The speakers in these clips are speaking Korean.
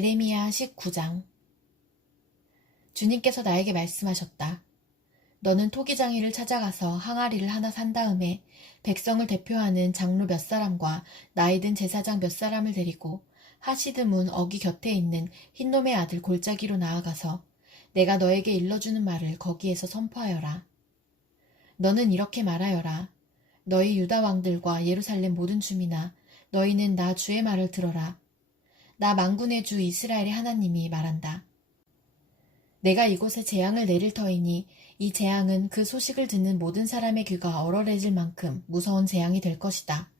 예레미야 19장. 주님께서 나에게 말씀하셨다. 너는 토기장이를 찾아가서 항아리를 하나 산 다음에 백성을 대표하는 장로 몇 사람과 나이든 제사장 몇 사람을 데리고 하시드문 어기 곁에 있는 흰놈의 아들 골짜기로 나아가서 내가 너에게 일러주는 말을 거기에서 선포하여라. 너는 이렇게 말하여라. 너희 유다 왕들과 예루살렘 모든 주민아, 너희는 나 주의 말을 들어라. 나 만군의 주 이스라엘의 하나님이 말한다. 내가 이곳에 재앙을 내릴 터이니 이 재앙은 그 소식을 듣는 모든 사람의 귀가 얼얼해질 만큼 무서운 재앙이 될 것이다.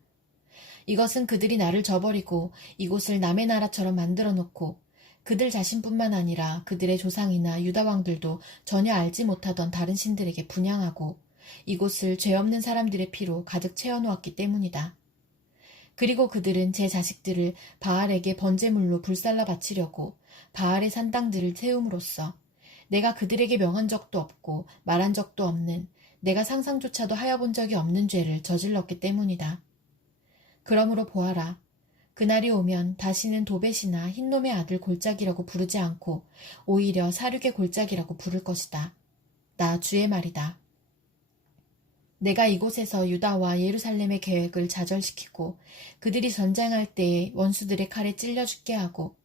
이것은 그들이 나를 저버리고 이곳을 남의 나라처럼 만들어 놓고 그들 자신뿐만 아니라 그들의 조상이나 유다 왕들도 전혀 알지 못하던 다른 신들에게 분향하고 이곳을 죄 없는 사람들의 피로 가득 채워놓았기 때문이다. 그리고 그들은 제 자식들을 바알에게 번제물로 불살라 바치려고 바알의 산당들을 세움으로써 내가 그들에게 명한 적도 없고 말한 적도 없는, 내가 상상조차도 하여본 적이 없는 죄를 저질렀기 때문이다. 그러므로 보아라. 그날이 오면 다시는 도벳이나 흰놈의 아들 골짜기라고 부르지 않고 오히려 사륙의 골짜기라고 부를 것이다. 나 주의 말이다. 내가 이곳에서 유다와 예루살렘의 계획을 좌절시키고 그들이 전쟁할 때에 원수들의 칼에 찔려 죽게 하고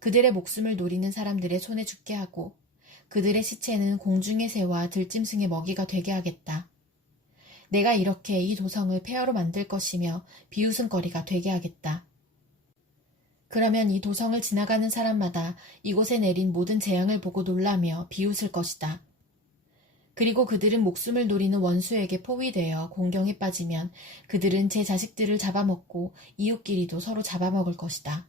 그들의 목숨을 노리는 사람들의 손에 죽게 하고 그들의 시체는 공중의 새와 들짐승의 먹이가 되게 하겠다. 내가 이렇게 이 도성을 폐허로 만들 것이며 비웃음거리가 되게 하겠다. 그러면 이 도성을 지나가는 사람마다 이곳에 내린 모든 재앙을 보고 놀라며 비웃을 것이다. 그리고 그들은 목숨을 노리는 원수에게 포위되어 공경에 빠지면 그들은 제 자식들을 잡아먹고 이웃끼리도 서로 잡아먹을 것이다.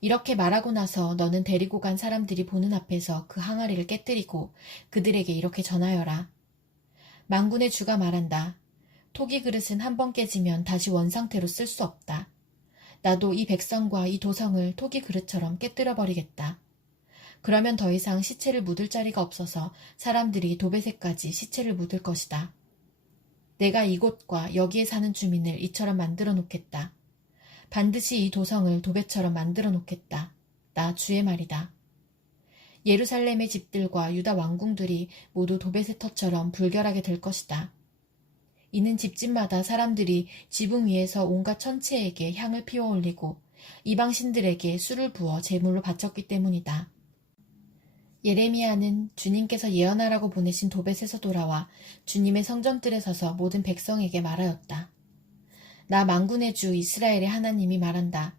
이렇게 말하고 나서 너는 데리고 간 사람들이 보는 앞에서 그 항아리를 깨뜨리고 그들에게 이렇게 전하여라. 만군의 주가 말한다. 토기 그릇은 한 번 깨지면 다시 원상태로 쓸 수 없다. 나도 이 백성과 이 도성을 토기 그릇처럼 깨뜨려버리겠다. 그러면 더 이상 시체를 묻을 자리가 없어서 사람들이 도벳에까지 시체를 묻을 것이다. 내가 이곳과 여기에 사는 주민을 이처럼 만들어 놓겠다. 반드시 이 도성을 도벳처럼 만들어 놓겠다. 나 주의 말이다. 예루살렘의 집들과 유다 왕궁들이 모두 도벳의 터처럼 불결하게 될 것이다. 이는 집집마다 사람들이 지붕 위에서 온갖 천체에게 향을 피워 올리고 이방 신들에게 술을 부어 제물로 바쳤기 때문이다. 예레미야는 주님께서 예언하라고 보내신 도벳에서 돌아와 주님의 성전뜰에 서서 모든 백성에게 말하였다. 나 만군의 주 이스라엘의 하나님이 말한다.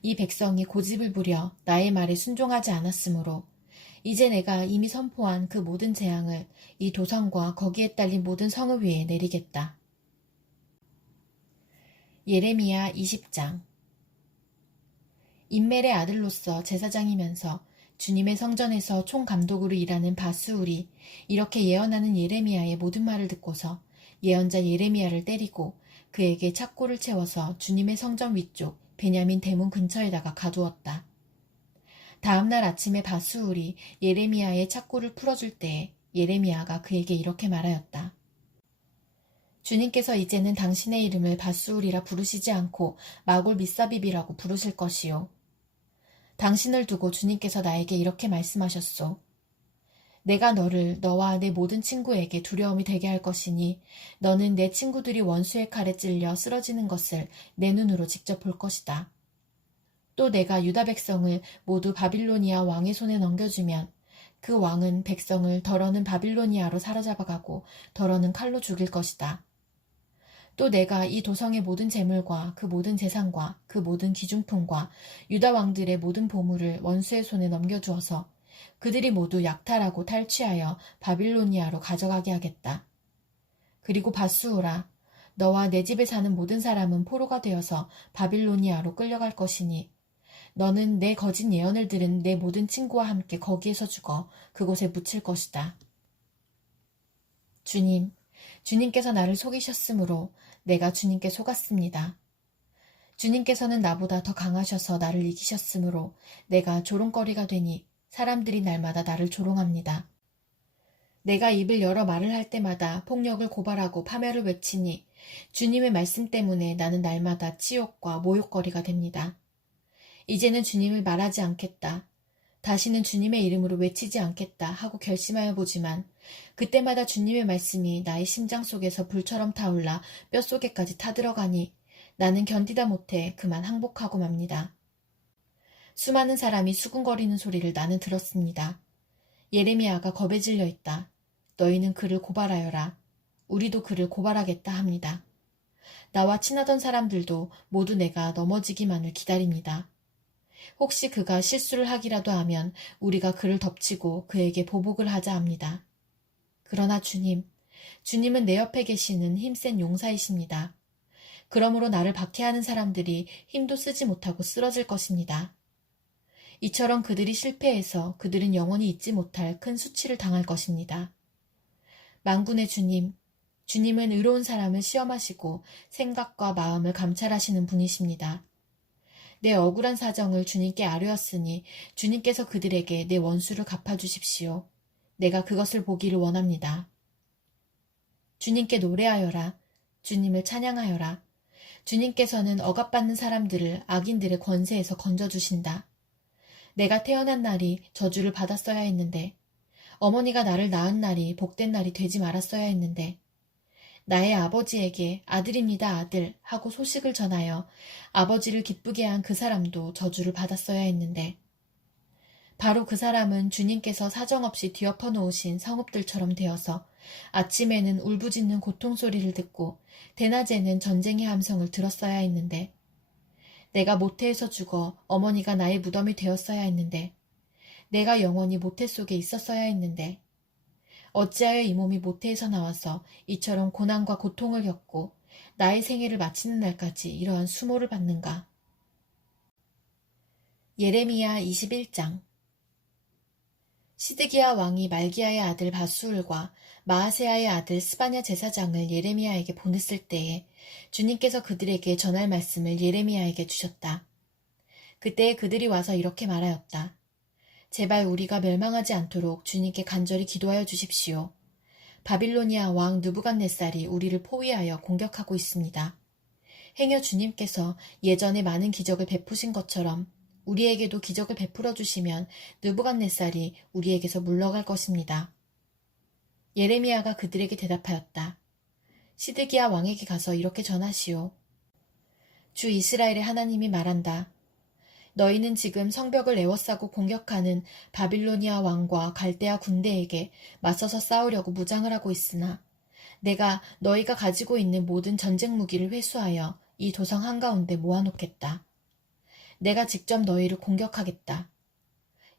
이 백성이 고집을 부려 나의 말에 순종하지 않았으므로 이제 내가 이미 선포한 그 모든 재앙을 이 도성과 거기에 딸린 모든 성읍 위에 내리겠다. 예레미야 20장. 임멜의 아들로서 제사장이면서 주님의 성전에서 총감독으로 일하는 바스울이 이렇게 예언하는 예레미야의 모든 말을 듣고서 예언자 예레미야를 때리고 그에게 착고를 채워서 주님의 성전 위쪽 베냐민 대문 근처에다가 가두었다. 다음날 아침에 바스울이 예레미야의 착고를 풀어줄 때에 예레미야가 그에게 이렇게 말하였다. 주님께서 이제는 당신의 이름을 바스울이라 부르시지 않고 마골 미사빕이라고 부르실 것이요. 당신을 두고 주님께서 나에게 이렇게 말씀하셨소. 내가 너를 너와 내 모든 친구에게 두려움이 되게 할 것이니 너는 내 친구들이 원수의 칼에 찔려 쓰러지는 것을 내 눈으로 직접 볼 것이다. 또 내가 유다 백성을 모두 바빌로니아 왕의 손에 넘겨주면 그 왕은 백성을 덜어는 바빌로니아로 사로잡아가고 덜어는 칼로 죽일 것이다. 또 내가 이 도성의 모든 재물과 그 모든 재산과 그 모든 귀중품과 유다 왕들의 모든 보물을 원수의 손에 넘겨주어서 그들이 모두 약탈하고 탈취하여 바빌로니아로 가져가게 하겠다. 그리고 바스울아, 너와 내 집에 사는 모든 사람은 포로가 되어서 바빌로니아로 끌려갈 것이니 너는 내 거짓 예언을 들은 내 모든 친구와 함께 거기에서 죽어 그곳에 묻힐 것이다. 주님께서 나를 속이셨으므로 내가 주님께 속았습니다. 주님께서는 나보다 더 강하셔서 나를 이기셨으므로 내가 조롱거리가 되니 사람들이 날마다 나를 조롱합니다. 내가 입을 열어 말을 할 때마다 폭력을 고발하고 파멸을 외치니 주님의 말씀 때문에 나는 날마다 치욕과 모욕거리가 됩니다. 이제는 주님을 말하지 않겠다. 다시는 주님의 이름으로 외치지 않겠다 하고 결심하여 보지만 그때마다 주님의 말씀이 나의 심장 속에서 불처럼 타올라 뼛속에까지 타들어가니 나는 견디다 못해 그만 항복하고 맙니다. 수많은 사람이 수군거리는 소리를 나는 들었습니다. 예레미야가 겁에 질려 있다. 너희는 그를 고발하여라. 우리도 그를 고발하겠다 합니다. 나와 친하던 사람들도 모두 내가 넘어지기만을 기다립니다. 혹시 그가 실수를 하기라도 하면 우리가 그를 덮치고 그에게 보복을 하자 합니다. 그러나 주님은 내 옆에 계시는 힘센 용사이십니다. 그러므로 나를 박해하는 사람들이 힘도 쓰지 못하고 쓰러질 것입니다. 이처럼 그들이 실패해서 그들은 영원히 잊지 못할 큰 수치를 당할 것입니다. 만군의 주님은 의로운 사람을 시험하시고 생각과 마음을 감찰하시는 분이십니다. 내 억울한 사정을 주님께 아뢰었으니 주님께서 그들에게 내 원수를 갚아주십시오. 내가 그것을 보기를 원합니다. 주님께 노래하여라. 주님을 찬양하여라. 주님께서는 억압받는 사람들을 악인들의 권세에서 건져주신다. 내가 태어난 날이 저주를 받았어야 했는데, 어머니가 나를 낳은 날이 복된 날이 되지 말았어야 했는데, 나의 아버지에게 아들입니다 아들 하고 소식을 전하여 아버지를 기쁘게 한 그 사람도 저주를 받았어야 했는데, 바로 그 사람은 주님께서 사정없이 뒤엎어 놓으신 성읍들처럼 되어서 아침에는 울부짖는 고통소리를 듣고 대낮에는 전쟁의 함성을 들었어야 했는데, 내가 모태에서 죽어 어머니가 나의 무덤이 되었어야 했는데, 내가 영원히 모태 속에 있었어야 했는데, 어찌하여 이 몸이 모태에서 나와서 이처럼 고난과 고통을 겪고 나의 생애를 마치는 날까지 이러한 수모를 받는가. 예레미야 21장. 시드기야 왕이 말기야의 아들 바수울과 마아세야의 아들 스바냐 제사장을 예레미야에게 보냈을 때에 주님께서 그들에게 전할 말씀을 예레미야에게 주셨다. 그때 그들이 와서 이렇게 말하였다. 제발 우리가 멸망하지 않도록 주님께 간절히 기도하여 주십시오. 바빌로니아 왕 느부갓네살이 우리를 포위하여 공격하고 있습니다. 행여 주님께서 예전에 많은 기적을 베푸신 것처럼 우리에게도 기적을 베풀어 주시면 느부갓네살이 우리에게서 물러갈 것입니다. 예레미야가 그들에게 대답하였다. 시드기야 왕에게 가서 이렇게 전하시오. 주 이스라엘의 하나님이 말한다. 너희는 지금 성벽을 에워싸고 공격하는 바빌로니아 왕과 갈대아 군대에게 맞서서 싸우려고 무장을 하고 있으나 내가 너희가 가지고 있는 모든 전쟁 무기를 회수하여 이 도성 한가운데 모아놓겠다. 내가 직접 너희를 공격하겠다.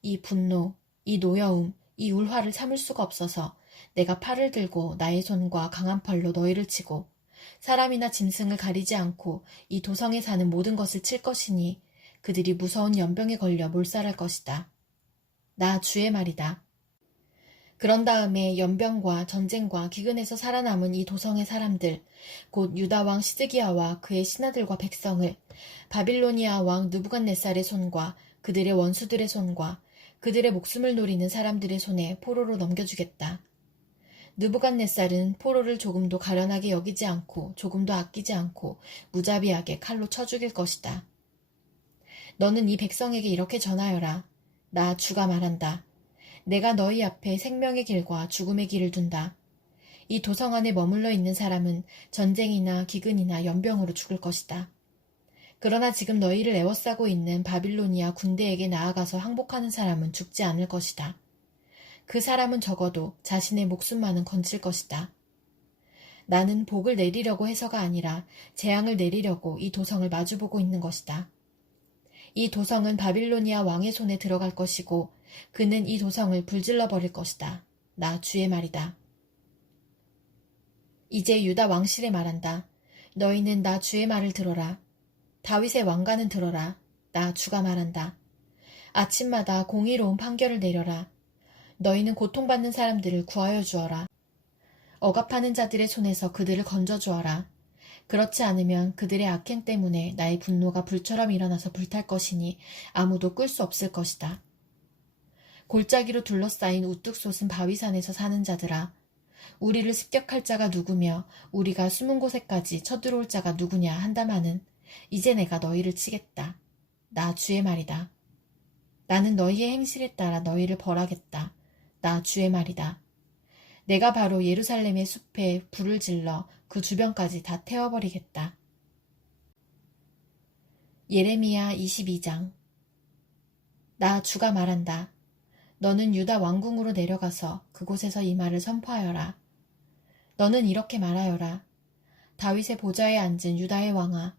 이 분노, 이 노여움, 이 울화를 참을 수가 없어서 내가 팔을 들고 나의 손과 강한 팔로 너희를 치고 사람이나 짐승을 가리지 않고 이 도성에 사는 모든 것을 칠 것이니 그들이 무서운 연병에 걸려 몰살할 것이다. 나 주의 말이다. 그런 다음에 연병과 전쟁과 기근에서 살아남은 이 도성의 사람들, 곧 유다왕 시드기야와 그의 신하들과 백성을 바빌로니아 왕 느부갓네살의 손과 그들의 원수들의 손과 그들의 목숨을 노리는 사람들의 손에 포로로 넘겨주겠다. 느부갓네살은 포로를 조금도 가련하게 여기지 않고 조금도 아끼지 않고 무자비하게 칼로 쳐 죽일 것이다. 너는 이 백성에게 이렇게 전하여라. 나 주가 말한다. 내가 너희 앞에 생명의 길과 죽음의 길을 둔다. 이 도성 안에 머물러 있는 사람은 전쟁이나 기근이나 연병으로 죽을 것이다. 그러나 지금 너희를 에워싸고 있는 바빌로니아 군대에게 나아가서 항복하는 사람은 죽지 않을 것이다. 그 사람은 적어도 자신의 목숨만은 건질 것이다. 나는 복을 내리려고 해서가 아니라 재앙을 내리려고 이 도성을 마주보고 있는 것이다. 이 도성은 바빌로니아 왕의 손에 들어갈 것이고 그는 이 도성을 불질러 버릴 것이다. 나 주의 말이다. 이제 유다 왕실에 말한다. 너희는 나 주의 말을 들어라. 다윗의 왕가는 들어라. 나 주가 말한다. 아침마다 공의로운 판결을 내려라. 너희는 고통받는 사람들을 구하여 주어라. 억압하는 자들의 손에서 그들을 건져 주어라. 그렇지 않으면 그들의 악행 때문에 나의 분노가 불처럼 일어나서 불탈 것이니 아무도 끌 수 없을 것이다. 골짜기로 둘러싸인 우뚝 솟은 바위산에서 사는 자들아, 우리를 습격할 자가 누구며 우리가 숨은 곳에까지 쳐들어올 자가 누구냐 한다마는 이제 내가 너희를 치겠다. 나 주의 말이다. 나는 너희의 행실에 따라 너희를 벌하겠다. 나 주의 말이다. 내가 바로 예루살렘의 숲에 불을 질러 그 주변까지 다 태워버리겠다. 예레미야 22장. 나 주가 말한다. 너는 유다 왕궁으로 내려가서 그곳에서 이 말을 선포하여라. 너는 이렇게 말하여라. 다윗의 보좌에 앉은 유다의 왕아,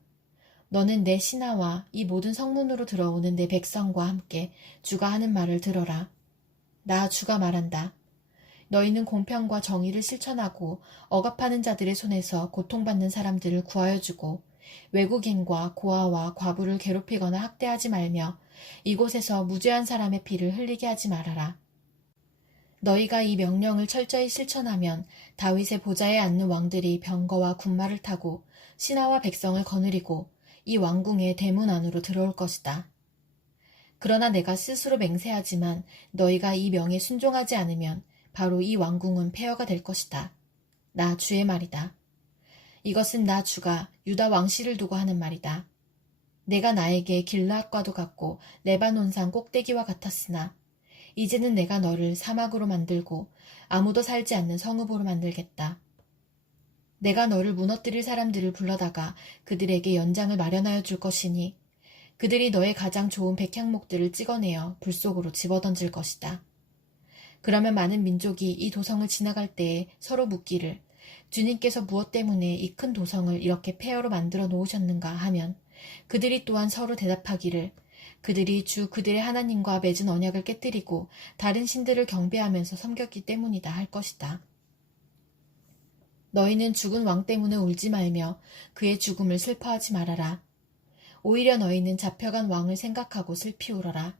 너는 내 신하와 이 모든 성문으로 들어오는 내 백성과 함께 주가 하는 말을 들어라. 나 주가 말한다. 너희는 공평과 정의를 실천하고 억압하는 자들의 손에서 고통받는 사람들을 구하여주고 외국인과 고아와 과부를 괴롭히거나 학대하지 말며 이곳에서 무죄한 사람의 피를 흘리게 하지 말아라. 너희가 이 명령을 철저히 실천하면 다윗의 보좌에 앉는 왕들이 병거와 군마를 타고 신하와 백성을 거느리고 이 왕궁의 대문 안으로 들어올 것이다. 그러나 내가 스스로 맹세하지만 너희가 이 명에 순종하지 않으면 바로 이 왕궁은 폐허가 될 것이다. 나 주의 말이다. 이것은 나 주가 유다 왕실을 두고 하는 말이다. 내가 나에게 길르앗과도 같고 레바논산 꼭대기와 같았으나 이제는 내가 너를 사막으로 만들고 아무도 살지 않는 성읍으로 만들겠다. 내가 너를 무너뜨릴 사람들을 불러다가 그들에게 연장을 마련하여 줄 것이니 그들이 너의 가장 좋은 백향목들을 찍어내어 불 속으로 집어던질 것이다. 그러면 많은 민족이 이 도성을 지나갈 때에 서로 묻기를 주님께서 무엇 때문에 이 큰 도성을 이렇게 폐허로 만들어 놓으셨는가 하면 그들이 또한 서로 대답하기를 그들이 주 그들의 하나님과 맺은 언약을 깨뜨리고 다른 신들을 경배하면서 섬겼기 때문이다 할 것이다. 너희는 죽은 왕 때문에 울지 말며 그의 죽음을 슬퍼하지 말아라. 오히려 너희는 잡혀간 왕을 생각하고 슬피 울어라.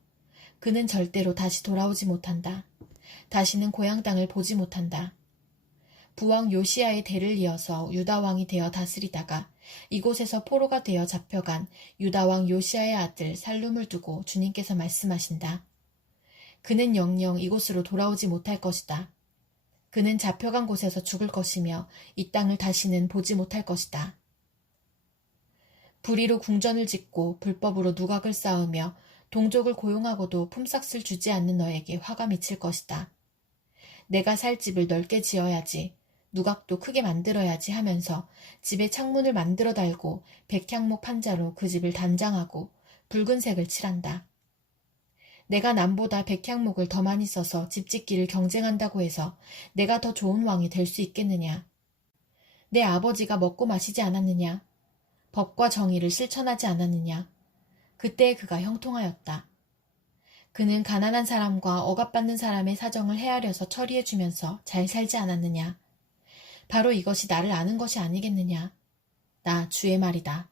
그는 절대로 다시 돌아오지 못한다. 다시는 고향 땅을 보지 못한다. 부왕 요시야의 대를 이어서 유다왕이 되어 다스리다가 이곳에서 포로가 되어 잡혀간 유다왕 요시야의 아들 살룸을 두고 주님께서 말씀하신다. 그는 영영 이곳으로 돌아오지 못할 것이다. 그는 잡혀간 곳에서 죽을 것이며 이 땅을 다시는 보지 못할 것이다. 불의로 궁전을 짓고 불법으로 누각을 쌓으며 동족을 고용하고도 품삯을 주지 않는 너에게 화가 미칠 것이다. 내가 살 집을 넓게 지어야지, 누각도 크게 만들어야지 하면서 집에 창문을 만들어 달고 백향목 판자로 그 집을 단장하고 붉은색을 칠한다. 내가 남보다 백향목을 더 많이 써서 집 짓기를 경쟁한다고 해서 내가 더 좋은 왕이 될 수 있겠느냐? 내 아버지가 먹고 마시지 않았느냐? 법과 정의를 실천하지 않았느냐? 그때 그가 형통하였다. 그는 가난한 사람과 억압받는 사람의 사정을 헤아려서 처리해주면서 잘 살지 않았느냐? 바로 이것이 나를 아는 것이 아니겠느냐? 나 주의 말이다.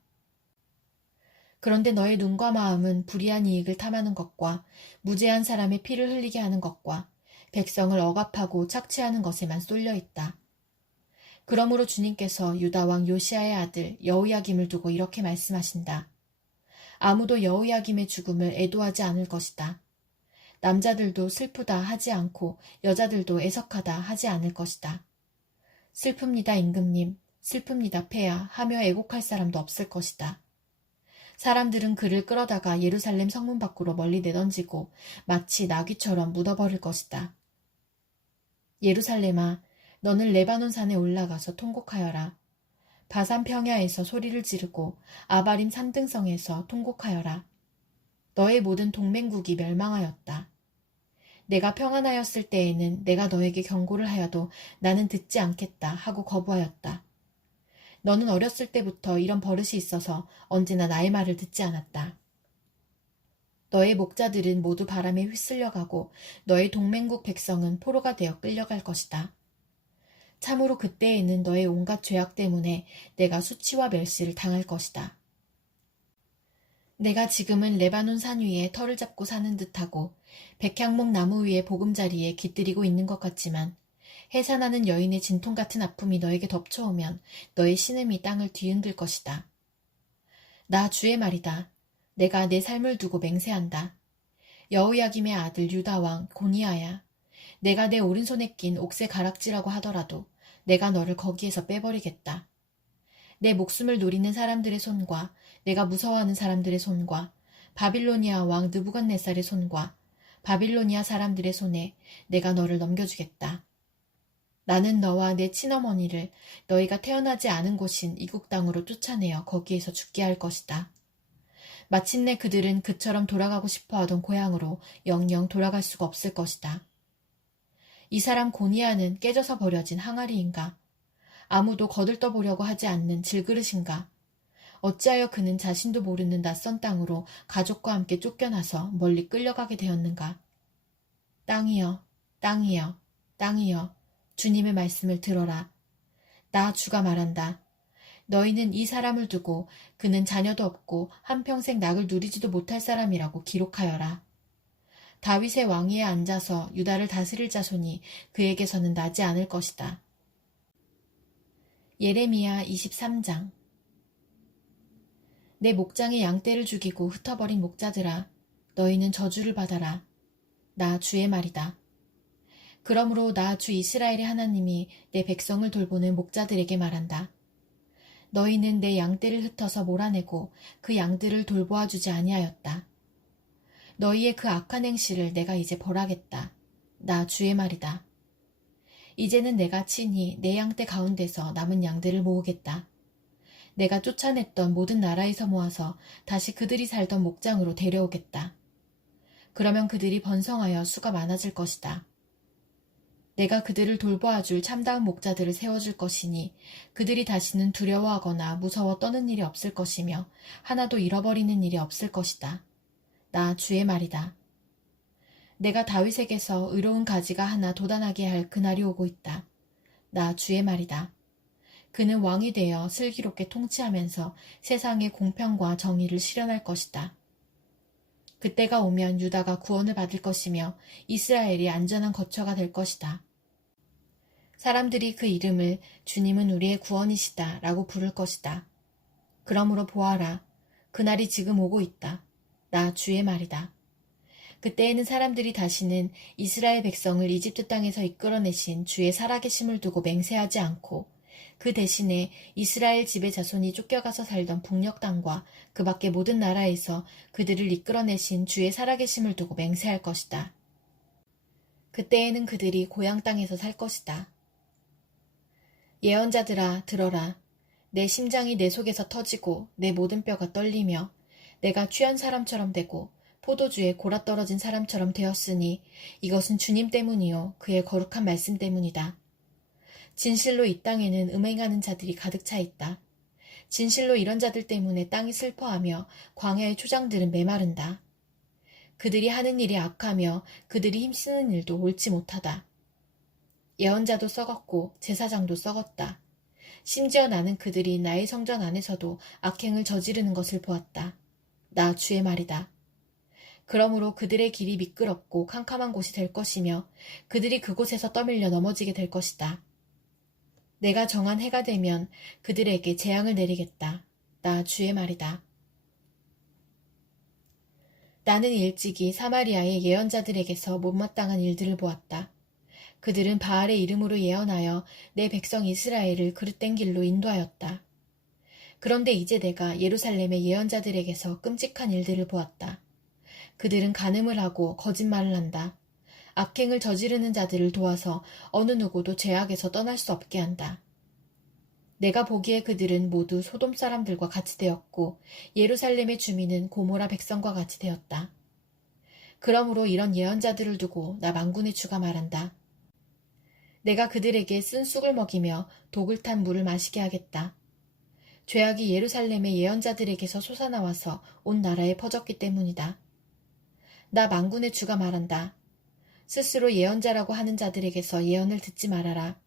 그런데 너의 눈과 마음은 불의한 이익을 탐하는 것과 무죄한 사람의 피를 흘리게 하는 것과 백성을 억압하고 착취하는 것에만 쏠려 있다. 그러므로 주님께서 유다왕 요시야의 아들 여호야김을 두고 이렇게 말씀하신다. 아무도 여호야김의 죽음을 애도하지 않을 것이다. 남자들도 슬프다 하지 않고 여자들도 애석하다 하지 않을 것이다. 슬픕니다 임금님, 슬픕니다 폐하 하며 애곡할 사람도 없을 것이다. 사람들은 그를 끌어다가 예루살렘 성문 밖으로 멀리 내던지고 마치 나귀처럼 묻어버릴 것이다. 예루살렘아, 너는 레바논 산에 올라가서 통곡하여라. 바산 평야에서 소리를 지르고 아바림 산등성에서 통곡하여라. 너의 모든 동맹국이 멸망하였다. 내가 평안하였을 때에는 내가 너에게 경고를 하여도 나는 듣지 않겠다 하고 거부하였다. 너는 어렸을 때부터 이런 버릇이 있어서 언제나 나의 말을 듣지 않았다. 너의 목자들은 모두 바람에 휩쓸려가고 너의 동맹국 백성은 포로가 되어 끌려갈 것이다. 참으로 그때에는 너의 온갖 죄악 때문에 내가 수치와 멸시를 당할 것이다. 내가 지금은 레바논 산 위에 털을 잡고 사는 듯하고 백향목 나무 위에 보금자리에 깃들이고 있는 것 같지만 해산하는 여인의 진통 같은 아픔이 너에게 덮쳐오면 너의 신음이 땅을 뒤흔들 것이다. 나 주의 말이다. 내가 내 삶을 두고 맹세한다. 여호야김의 아들 유다왕 고니아야, 내가 내 오른손에 낀 옥새 가락지라고 하더라도 내가 너를 거기에서 빼버리겠다. 내 목숨을 노리는 사람들의 손과 내가 무서워하는 사람들의 손과 바빌로니아 왕 느부갓네살의 손과 바빌로니아 사람들의 손에 내가 너를 넘겨주겠다. 나는 너와 내 친어머니를 너희가 태어나지 않은 곳인 이국 땅으로 쫓아내어 거기에서 죽게 할 것이다. 마침내 그들은 그처럼 돌아가고 싶어 하던 고향으로 영영 돌아갈 수가 없을 것이다. 이 사람 고니아는 깨져서 버려진 항아리인가? 아무도 거들떠보려고 하지 않는 질그릇인가? 어찌하여 그는 자신도 모르는 낯선 땅으로 가족과 함께 쫓겨나서 멀리 끌려가게 되었는가? 땅이여, 땅이여, 땅이여, 주님의 말씀을 들어라. 나 주가 말한다. 너희는 이 사람을 두고 그는 자녀도 없고 한평생 낙을 누리지도 못할 사람이라고 기록하여라. 다윗의 왕위에 앉아서 유다를 다스릴 자손이 그에게서는 나지 않을 것이다. 예레미야 23장. 내 목장의 양떼를 죽이고 흩어버린 목자들아, 너희는 저주를 받아라. 나 주의 말이다. 그러므로 나 주 이스라엘의 하나님이 내 백성을 돌보는 목자들에게 말한다. 너희는 내 양떼를 흩어서 몰아내고 그 양들을 돌보아 주지 아니하였다. 너희의 그 악한 행실을 내가 이제 벌하겠다. 나 주의 말이다. 이제는 내가 친히 내 양떼 가운데서 남은 양들을 모으겠다. 내가 쫓아냈던 모든 나라에서 모아서 다시 그들이 살던 목장으로 데려오겠다. 그러면 그들이 번성하여 수가 많아질 것이다. 내가 그들을 돌보아줄 참다운 목자들을 세워줄 것이니 그들이 다시는 두려워하거나 무서워 떠는 일이 없을 것이며 하나도 잃어버리는 일이 없을 것이다. 나 주의 말이다. 내가 다윗에게서 의로운 가지가 하나 돋아나게 할 그날이 오고 있다. 나 주의 말이다. 그는 왕이 되어 슬기롭게 통치하면서 세상의 공평과 정의를 실현할 것이다. 그때가 오면 유다가 구원을 받을 것이며 이스라엘이 안전한 거처가 될 것이다. 사람들이 그 이름을 주님은 우리의 구원이시다 라고 부를 것이다. 그러므로 보아라. 그날이 지금 오고 있다. 나 주의 말이다. 그때에는 사람들이 다시는 이스라엘 백성을 이집트 땅에서 이끌어내신 주의 살아계심을 두고 맹세하지 않고 그 대신에 이스라엘 지배 자손이 쫓겨가서 살던 북녘 땅과 그 밖의 모든 나라에서 그들을 이끌어내신 주의 살아계심을 두고 맹세할 것이다. 그때에는 그들이 고향 땅에서 살 것이다. 예언자들아 들어라. 내 심장이 내 속에서 터지고 내 모든 뼈가 떨리며 내가 취한 사람처럼 되고 포도주에 골아떨어진 사람처럼 되었으니 이것은 주님 때문이요 그의 거룩한 말씀 때문이다. 진실로 이 땅에는 음행하는 자들이 가득 차 있다. 진실로 이런 자들 때문에 땅이 슬퍼하며 광야의 초장들은 메마른다. 그들이 하는 일이 악하며 그들이 힘쓰는 일도 옳지 못하다. 예언자도 썩었고 제사장도 썩었다. 심지어 나는 그들이 나의 성전 안에서도 악행을 저지르는 것을 보았다. 나 주의 말이다. 그러므로 그들의 길이 미끄럽고 캄캄한 곳이 될 것이며 그들이 그곳에서 떠밀려 넘어지게 될 것이다. 내가 정한 해가 되면 그들에게 재앙을 내리겠다. 나 주의 말이다. 나는 일찍이 사마리아의 예언자들에게서 못마땅한 일들을 보았다. 그들은 바알의 이름으로 예언하여 내 백성 이스라엘을 그릇된 길로 인도하였다. 그런데 이제 내가 예루살렘의 예언자들에게서 끔찍한 일들을 보았다. 그들은 간음을 하고 거짓말을 한다. 악행을 저지르는 자들을 도와서 어느 누구도 죄악에서 떠날 수 없게 한다. 내가 보기에 그들은 모두 소돔 사람들과 같이 되었고 예루살렘의 주민은 고모라 백성과 같이 되었다. 그러므로 이런 예언자들을 두고 나 만군의 주가 말한다. 내가 그들에게 쓴 쑥을 먹이며 독을 탄 물을 마시게 하겠다. 죄악이 예루살렘의 예언자들에게서 솟아나와서 온 나라에 퍼졌기 때문이다. 나 만군의 주가 말한다. 스스로 예언자라고 하는 자들에게서 예언을 듣지 말아라.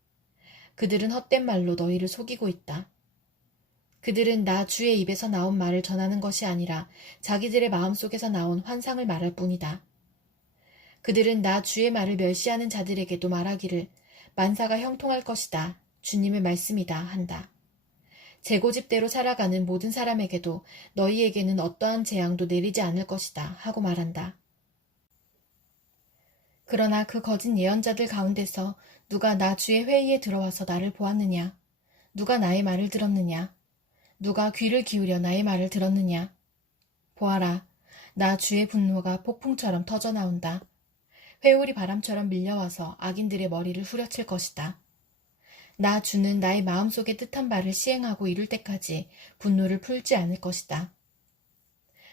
그들은 헛된 말로 너희를 속이고 있다. 그들은 나 주의 입에서 나온 말을 전하는 것이 아니라 자기들의 마음속에서 나온 환상을 말할 뿐이다. 그들은 나 주의 말을 멸시하는 자들에게도 말하기를 만사가 형통할 것이다. 주님의 말씀이다. 한다. 제 고집대로 살아가는 모든 사람에게도 너희에게는 어떠한 재앙도 내리지 않을 것이다. 하고 말한다. 그러나 그 거짓 예언자들 가운데서 누가 나 주의 회의에 들어와서 나를 보았느냐? 누가 나의 말을 들었느냐? 누가 귀를 기울여 나의 말을 들었느냐? 보아라, 나 주의 분노가 폭풍처럼 터져나온다. 회오리 바람처럼 밀려와서 악인들의 머리를 후려칠 것이다. 나 주는 나의 마음속의 뜻한 바를 시행하고 이룰 때까지 분노를 풀지 않을 것이다.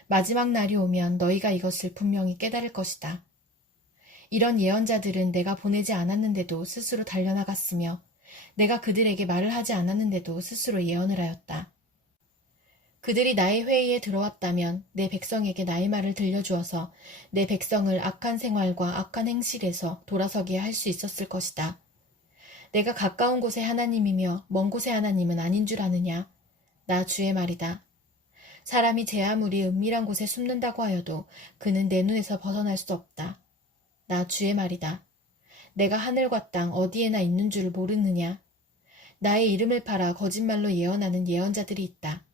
마지막 날이 오면 너희가 이것을 분명히 깨달을 것이다. 이런 예언자들은 내가 보내지 않았는데도 스스로 달려나갔으며 내가 그들에게 말을 하지 않았는데도 스스로 예언을 하였다. 그들이 나의 회의에 들어왔다면 내 백성에게 나의 말을 들려주어서 내 백성을 악한 생활과 악한 행실에서 돌아서게 할 수 있었을 것이다. 내가 가까운 곳의 하나님이며 먼 곳의 하나님은 아닌 줄 아느냐? 나 주의 말이다. 사람이 제 아무리 은밀한 곳에 숨는다고 하여도 그는 내 눈에서 벗어날 수 없다. 나 주의 말이다. 내가 하늘과 땅 어디에나 있는 줄 모르느냐? 나의 이름을 팔아 거짓말로 예언하는 예언자들이 있다.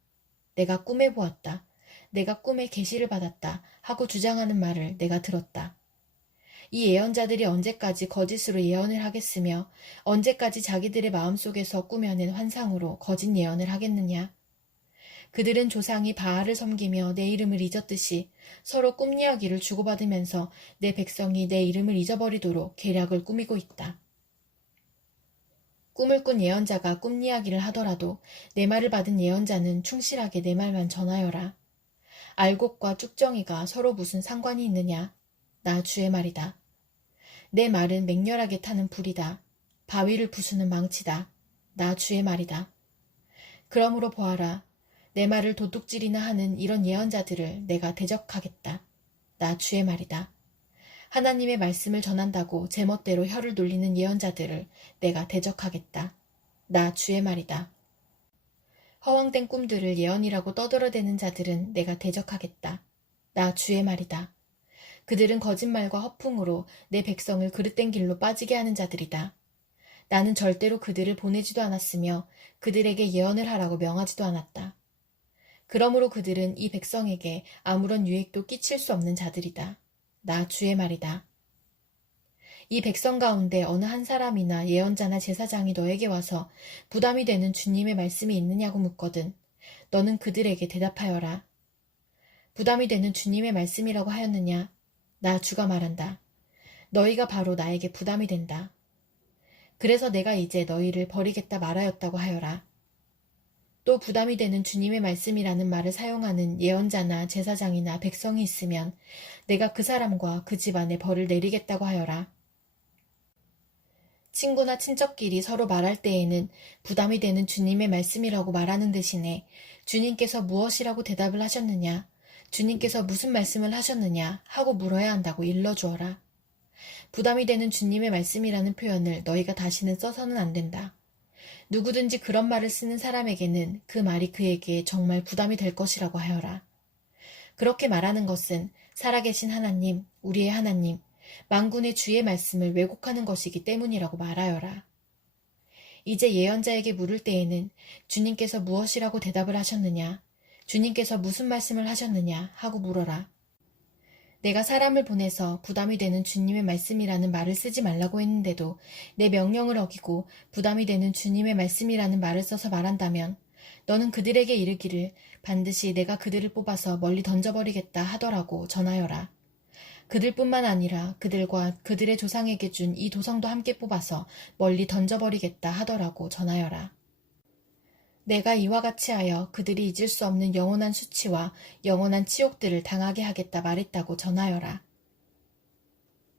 내가 꿈에 보았다. 내가 꿈에 계시를 받았다 하고 주장하는 말을 내가 들었다. 이 예언자들이 언제까지 거짓으로 예언을 하겠으며 언제까지 자기들의 마음속에서 꾸며낸 환상으로 거짓 예언을 하겠느냐? 그들은 조상이 바알을 섬기며 내 이름을 잊었듯이 서로 꿈 이야기를 주고받으면서 내 백성이 내 이름을 잊어버리도록 계략을 꾸미고 있다. 꿈을 꾼 예언자가 꿈 이야기를 하더라도 내 말을 받은 예언자는 충실하게 내 말만 전하여라. 알곡과 쭉정이가 서로 무슨 상관이 있느냐? 나 주의 말이다. 내 말은 맹렬하게 타는 불이다. 바위를 부수는 망치다. 나 주의 말이다. 그러므로 보아라. 내 말을 도둑질이나 하는 이런 예언자들을 내가 대적하겠다. 나 주의 말이다. 하나님의 말씀을 전한다고 제멋대로 혀를 돌리는 예언자들을 내가 대적하겠다. 나 주의 말이다. 허황된 꿈들을 예언이라고 떠들어대는 자들은 내가 대적하겠다. 나 주의 말이다. 그들은 거짓말과 허풍으로 내 백성을 그릇된 길로 빠지게 하는 자들이다. 나는 절대로 그들을 보내지도 않았으며 그들에게 예언을 하라고 명하지도 않았다. 그러므로 그들은 이 백성에게 아무런 유익도 끼칠 수 없는 자들이다. 나 주의 말이다. 이 백성 가운데 어느 한 사람이나 예언자나 제사장이 너에게 와서 부담이 되는 주님의 말씀이 있느냐고 묻거든 너는 그들에게 대답하여라. 부담이 되는 주님의 말씀이라고 하였느냐? 나 주가 말한다. 너희가 바로 나에게 부담이 된다. 그래서 내가 이제 너희를 버리겠다 말하였다고 하여라. 또 부담이 되는 주님의 말씀이라는 말을 사용하는 예언자나 제사장이나 백성이 있으면 내가 그 사람과 그 집안에 벌을 내리겠다고 하여라. 친구나 친척끼리 서로 말할 때에는 부담이 되는 주님의 말씀이라고 말하는 대신에 주님께서 무엇이라고 대답을 하셨느냐, 주님께서 무슨 말씀을 하셨느냐 하고 물어야 한다고 일러주어라. 부담이 되는 주님의 말씀이라는 표현을 너희가 다시는 써서는 안 된다. 누구든지 그런 말을 쓰는 사람에게는 그 말이 그에게 정말 부담이 될 것이라고 하여라. 그렇게 말하는 것은 살아계신 하나님, 우리의 하나님, 만군의 주의 말씀을 왜곡하는 것이기 때문이라고 말하여라. 이제 예언자에게 물을 때에는 주님께서 무엇이라고 대답을 하셨느냐, 주님께서 무슨 말씀을 하셨느냐 하고 물어라. 내가 사람을 보내서 부담이 되는 주님의 말씀이라는 말을 쓰지 말라고 했는데도 내 명령을 어기고 부담이 되는 주님의 말씀이라는 말을 써서 말한다면 너는 그들에게 이르기를 반드시 내가 그들을 뽑아서 멀리 던져버리겠다 하더라고 전하여라. 그들뿐만 아니라 그들과 그들의 조상에게 준 이 도성도 함께 뽑아서 멀리 던져버리겠다 하더라고 전하여라. 내가 이와 같이 하여 그들이 잊을 수 없는 영원한 수치와 영원한 치욕들을 당하게 하겠다 말했다고 전하여라.